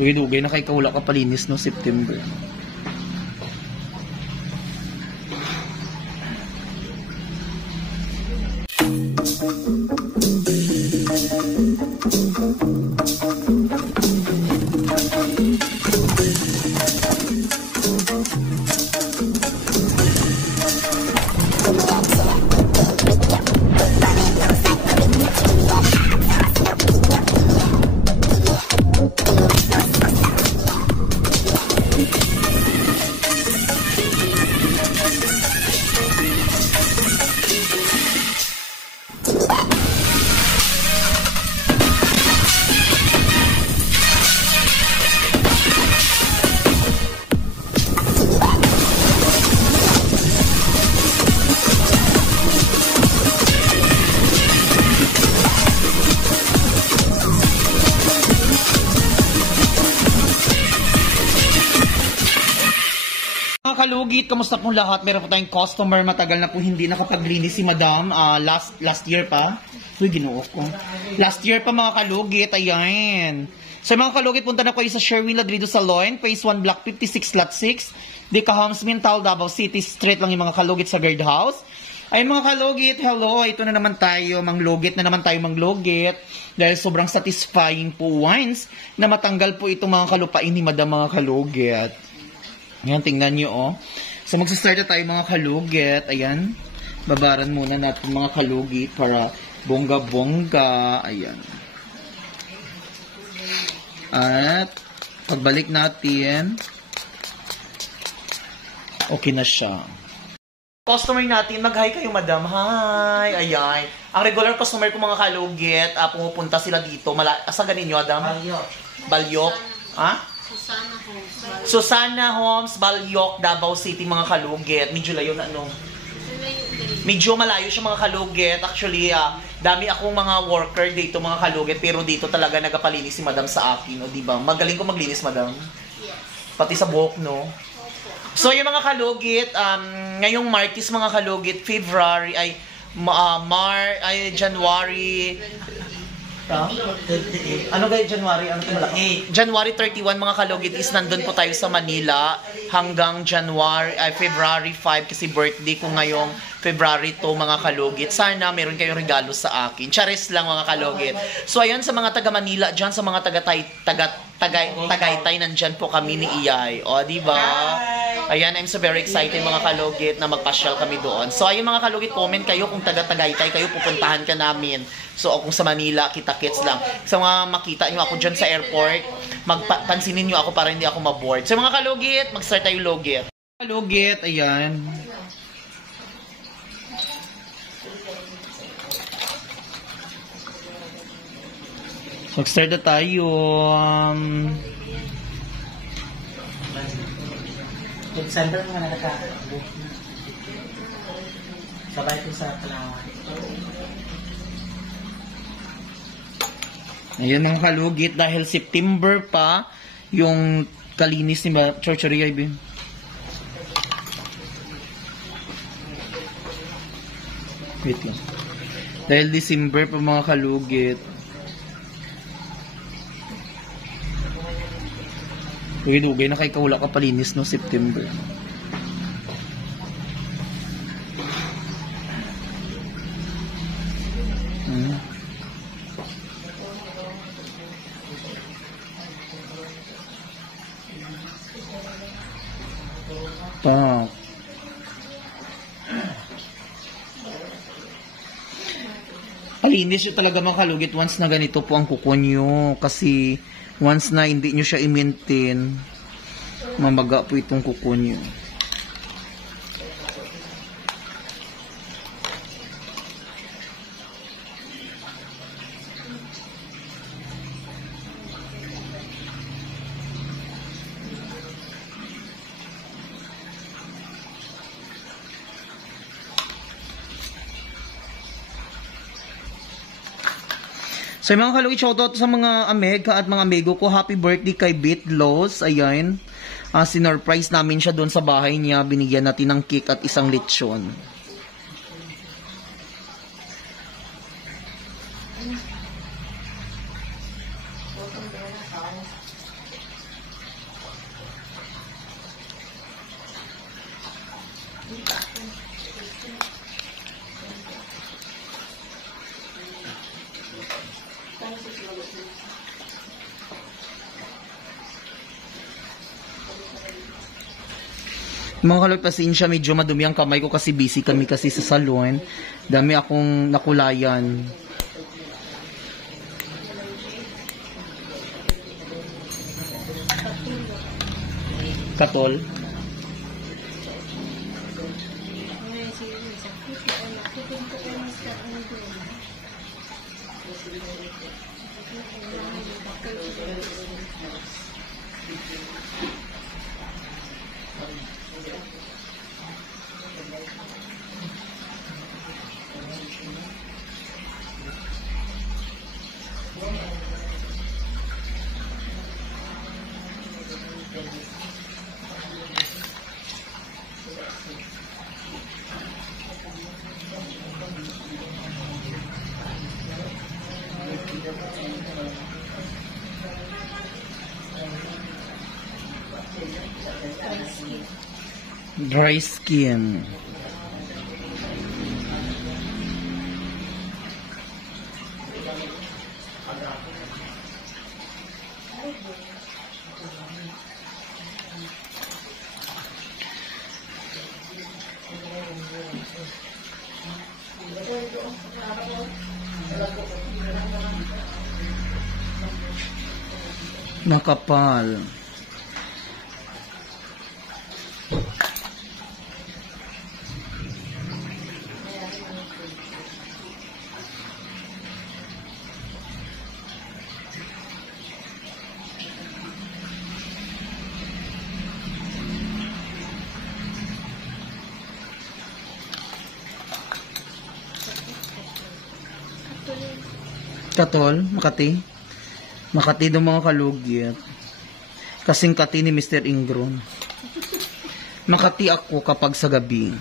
Dugay na kay kawala ka palinis no September. Kalugit, kamusta pong lahat? Meron po tayong customer, matagal na po hindi nakapaglinis si Madam. Last year pa. Uy, ginoo ko. Last year pa mga kalugit, ayan. So mga kalugit, punta na po sa Sherwin Ladrido Salon, Phase 1, Block 56, Lot 6. Dika Homes, Mintal, Davao City, straight lang yung mga kalugit sa guard house. Ayun mga kalugit, hello, ito na naman tayo, manglugit na naman tayo manglugit. Dahil sobrang satisfying po once na matanggal po itong mga kalupain ni Madam mga kalugit. Ayan, tingnan nyo, oh. So, magsastart na tayo mga kalugit. Ayan. Babaran muna natin mga kalugit para bongga-bongga. Ayan. At, pagbalik natin, okay na siya. Customer natin, mag-hi kayo, Madam. Hi! Ayan. Ang regular customer ko mga kalugit, pumupunta sila dito. Asa ganin nyo, Adam? Balyok. Balyok? Ha? Susana Homes, Balyok, Davao City, mga kalugit. Medyo layo na, ano? Medyo malayo siya mga kalugit. Actually, dami akong mga worker dito, mga kalugit. Pero dito talaga nagapalinis si Madam sa akin, o diba? Magaling ko maglinis, Madam. Yes. Pati sa buhok, no? So, yung mga kalugit, ngayong Martis, mga kalugit, February, January... Ano kayo January? Ano malaki? January 31 mga kalugit is nandun po tayo sa Manila hanggang February 5 kasi birthday ko ngayong February 2 mga kalugit. Sana meron kayong regalo sa akin. Charis lang mga kalugit. So ayan sa mga taga Manila dyan, sa mga Tagaytay nandyan po kami ni Iyay. O, diba? Ayan, I'm so very excited mga kalugit na magpasyal kami doon. So ayun mga kalugit, comment kayo kung taga-Tagaytay kayo, pupuntahan ka namin. So kung sa Manila, kita-kits lang. Sa mga makita nyo ako dyan sa airport, pansinin nyo ako para hindi ako maboard. So mga kalugit, mag-start tayo lugit. Kalugit, ayan. Mag-start na tayo. December mga nakaka-book na. Sabay ko sa Palawan. Ayan mga kalugit, dahil September pa yung kalinis ni Chorcheria, Ibin. Wait lang. Dahil December pa mga kalugit. Dugay na kay kawala ka palinis no September. Alinis siya talaga mga kalugit once na ganito po ang kuko nyo. Kasi once na hindi nyo siya i-maintain, mamaga po itong kuko nyo. So mga kalugit, shoutout sa mga amega at mga amigo ko. Happy birthday kay Bitlos. Ayan. Sinurprise namin siya doon sa bahay niya. Binigyan natin ng cake at isang lechon. Mga kalog, pasensya, medyo madumi ang kamay ko kasi busy kami kasi sa salon. Dami akong nakulayan. Katol. Dry skin. Nakapal. Katol, Makati. Makati daw mga kalugit. Kasing kati ni Mr. Ingron. Makati ako kapag sa gabi.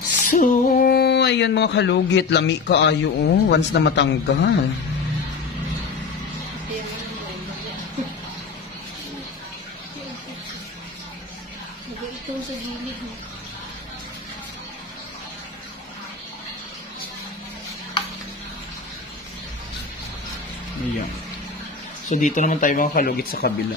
So, ayan mga kalugit, lami kaayo once na matanggal. Ito sa gilid mo. Ayan. So, dito naman tayo mga kalugit sa kabila.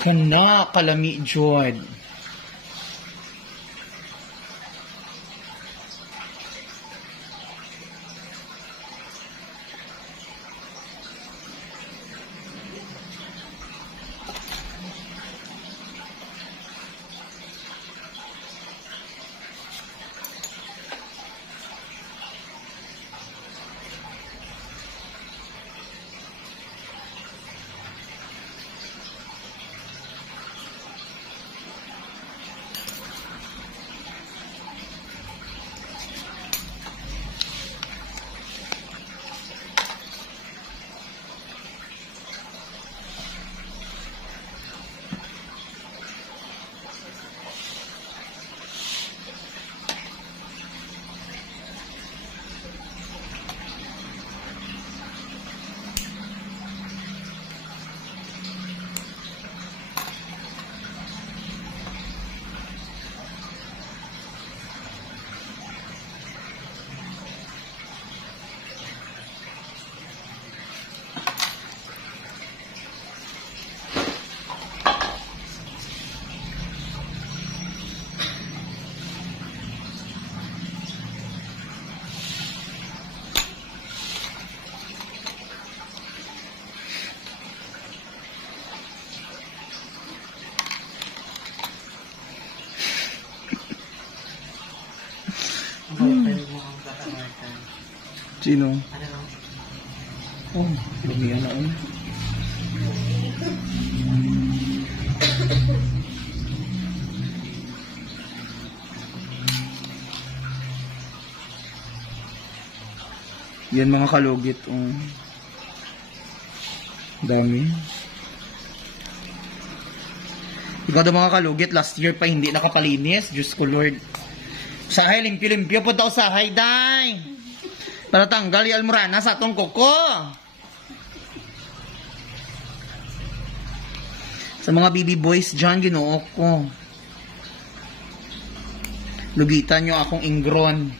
Kana, kalami, Jod. Boyfriend mo ang American. Sino? Ano lang? Oh, lumiyan na. Yan mga kalugit. Dami. Ikaw daw mga kalugit, last year pa hindi nakapalinis. Diyos ko Lord. Sahay, limpyo-limpyo po daw sahay, day. Para tanggal yung almurana sa atong kuko. Sa mga baby boys dyan, ginoo ko. Lugitan nyo akong ingron.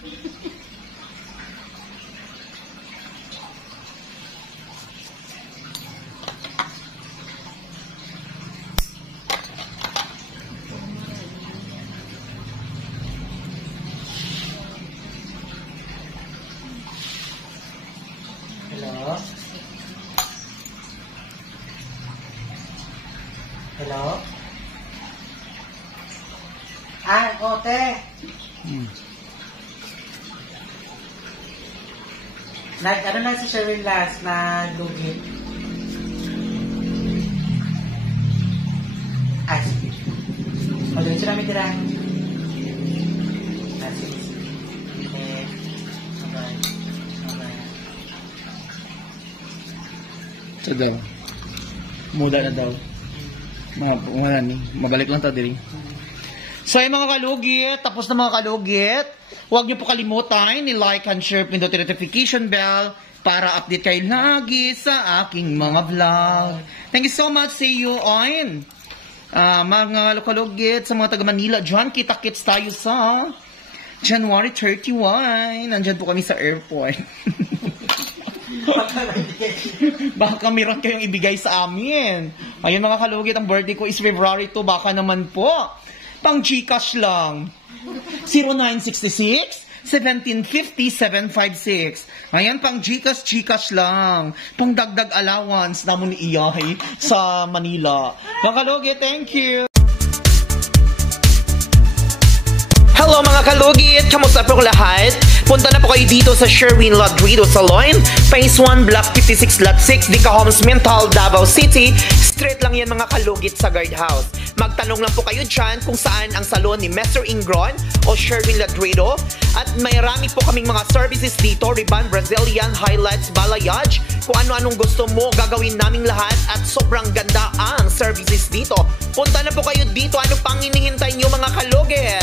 Hello? Hello? Ote. Ano na si Sherwin last na lugit? Sige. Mag-diretso namin tira. Sige. Okay. So daw. Muda na daw. Mabalik lang tayo diri. So ay mga kalugit, tapos na mga kalugit, huwag niyo po kalimutan ni-like and share, pindutin notification bell para update kayo lagi sa aking mga vlog. Thank you so much. See you on mga kalugit sa mga taga Manila. Diyan, kita-kits tayo sa January 31. Nandyan po kami sa airport. Baka meron kayong ibigay sa amin. Ayun mga kalugit, ang birthday ko is February 2. Baka naman po. Pang Gcash lang. 0966 1750 756. Ayan, pang Gcash lang. Pang dagdag allowance namon ni Iyahay sa Manila. Mga kalugit, thank you. Hello mga kalugit! Kamusta po lahat? Punta na po kayo dito sa Sherwin Ladrido Salon, Phase 1, Block 56, Lot 6, Dica Homes, Mental, Davao City. Straight lang yan mga kalugit sa guardhouse. Magtanong lang po kayo dyan kung saan ang salon ni Mr. Ingron o Sherwin Ladrido. At may rami po kaming mga services dito, ribbon, Brazilian, highlights, balayage. Kung ano-anong gusto mo, gagawin naming lahat at sobrang ganda ang services dito. Punta na po kayo dito. Ano pang hinihintay nyo mga kalugit?